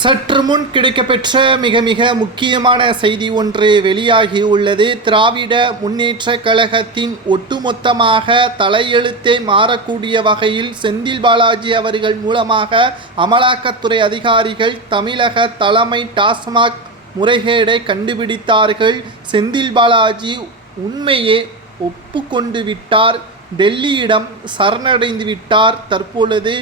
சற்று முன் கிடைக்கப்பெற்ற மிக முக்கியமான செய்தி ஒன்று வெளியாகி உள்ளது. திராவிட முன்னேற்ற கழகத்தின் ஒட்டுமொத்தமாக தலையெழுத்தே மாறக்கூடிய வகையில் செந்தில் பாலாஜி அவர்கள் மூலமாக அமலாக்கத்துறை அதிகாரிகள் தமிழக தலைமை டாஸ்மாக் முறைகேடை கண்டுபிடித்தார்கள். செந்தில் பாலாஜி உண்மையே ஒப்புக்கொண்டு விட்டார். டெல்லியிடம் சரணடைந்து விட்டார். தற்பொழுது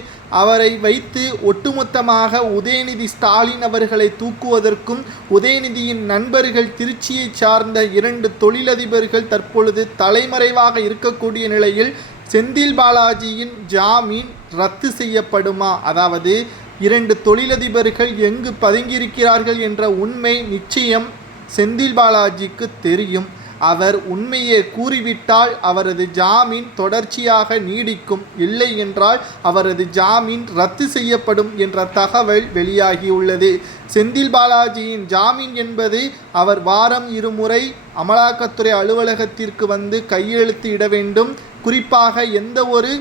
அவரை வைத்து ஒட்டுமொத்தமாக உதயநிதி ஸ்டாலின் அவர்களை தூக்குவதற்கும் உதயநிதியின் நண்பர்கள் திருச்சியை சார்ந்த 2 தொழிலதிபர்கள் தற்பொழுது தலைமறைவாக இருக்கக்கூடிய நிலையில் செந்தில் பாலாஜியின் ஜாமீன் ரத்து செய்யப்படுமா, அதாவது 2 தொழிலதிபர்கள் எங்கு பதுங்கியிருக்கிறார்கள் என்ற உண்மை நிச்சயம் செந்தில் பாலாஜிக்கு தெரியும். அவர் உண்மையை கூறிவிட்டால் அவரது ஜாமீன் தொடர்ச்சியாக நீடிக்கும், இல்லை என்றால் அவரது ஜாமீன் ரத்து செய்யப்படும் என்ற தகவல் வெளியாகியுள்ளது. செந்தில் பாலாஜியின் ஜாமீன் என்பது அவர் வாரம் 2 முறை அமலாக்கத்துறை அலுவலகத்திற்கு வந்து கையெழுத்து இட வேண்டும். குறிப்பாக எந்த ஒரு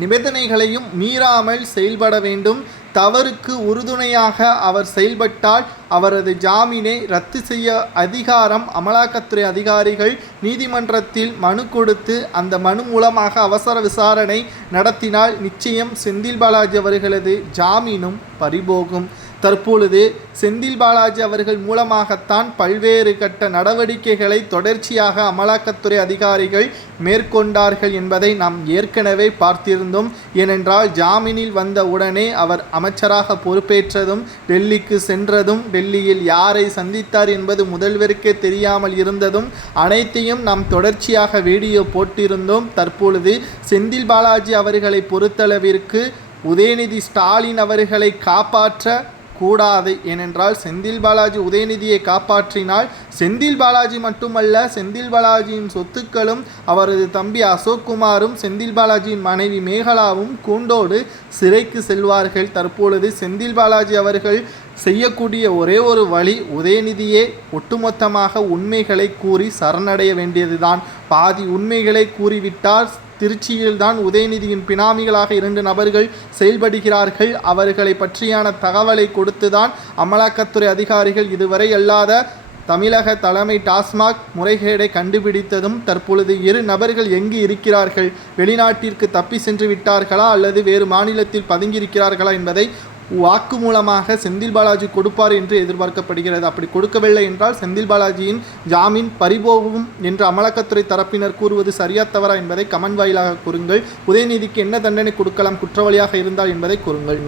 நிபந்தனைகளையும் மீறாமல் செயல்பட வேண்டும். தவறுக்கு உறுதுணையாக அவர் செயல்பட்டால் அவரது ஜாமீனை ரத்து செய்ய அதிகாரம் அமலாக்கத்துறை அதிகாரிகள் நீதிமன்றத்தில் மனு கொடுத்து அந்த மனு மூலமாக அவசர விசாரணை நடத்தினால் நிச்சயம் செந்தில் பாலாஜி அவர்களது ஜாமீனும் பறிபோகும். தற்பொழுது செந்தில் பாலாஜி அவர்கள் மூலமாகத்தான் பல்வேறு கட்ட நடவடிக்கைகளை தொடர்ச்சியாக அமலாக்கத்துறை அதிகாரிகள் மேற்கொண்டார்கள் என்பதை நாம் ஏற்கனவே பார்த்திருந்தோம். ஏனென்றால் ஜாமீனில் வந்த உடனே அவர் அமைச்சராக பொறுப்பேற்றதும் டெல்லிக்கு சென்றதும் டெல்லியில் யாரை சந்தித்தார் என்பது முதல்வருக்கே தெரியாமல் இருந்ததும் அனைத்தையும் நாம் தொடர்ச்சியாக வீடியோ போட்டிருந்தோம். தற்பொழுது செந்தில் பாலாஜி அவர்களை பொறுத்தளவிற்கு உதயநிதி ஸ்டாலின் அவர்களை காப்பாற்ற கூடாது. ஏனென்றால் செந்தில் பாலாஜி உதயநிதியை காப்பாற்றினால் செந்தில் பாலாஜி மட்டுமல்ல, செந்தில் பாலாஜியின் சொத்துக்களும் அவரது தம்பி அசோக்குமாரும் செந்தில் பாலாஜியின் மனைவி மேகலாவும் கூண்டோடு சிறைக்கு செல்வார்கள். தற்பொழுது செந்தில் பாலாஜி அவர்கள் செய்யக்கூடிய ஒரே ஒரு வழி உதயநிதியே ஒட்டுமொத்தமாக உண்மைகளை கூறி சரணடைய வேண்டியதுதான். பாதி உண்மைகளை கூறிவிட்டால் திருச்சியில்தான் உதயநிதியின் பினாமிகளாக 2 நபர்கள் செயல்படுகிறார்கள். அவர்களை பற்றியான தகவலை கொடுத்துதான் அமலாக்கத்துறை அதிகாரிகள் இதுவரை அல்லாத தமிழக தலைமை டாஸ்மாக் முறைகேடை கண்டுபிடித்ததும் தற்பொழுது 2 நபர்கள் எங்கு இருக்கிறார்கள், வெளிநாட்டிற்கு தப்பி சென்று விட்டார்களா அல்லது வேறு மாநிலத்தில் பதுங்கியிருக்கிறார்களா என்பதை வாக்குமூலமாக செந்தில் பாலாஜி கொடுப்பார் என்று எதிர்பார்க்கப்படுகிறது. அப்படி கொடுக்கவில்லை என்றால் செந்தில் பாலாஜியின் ஜாமீன் பறிபோகும் என்று அமலாக்கத்துறை தரப்பினர் கூறுவது சரியா தவறா என்பதை கமெண்ட் வாயிலாக கூறுங்கள். உதயநிதிக்கு என்ன தண்டனை கொடுக்கலாம் குற்றவாளியாக இருந்தால் என்பதை கூறுங்கள்.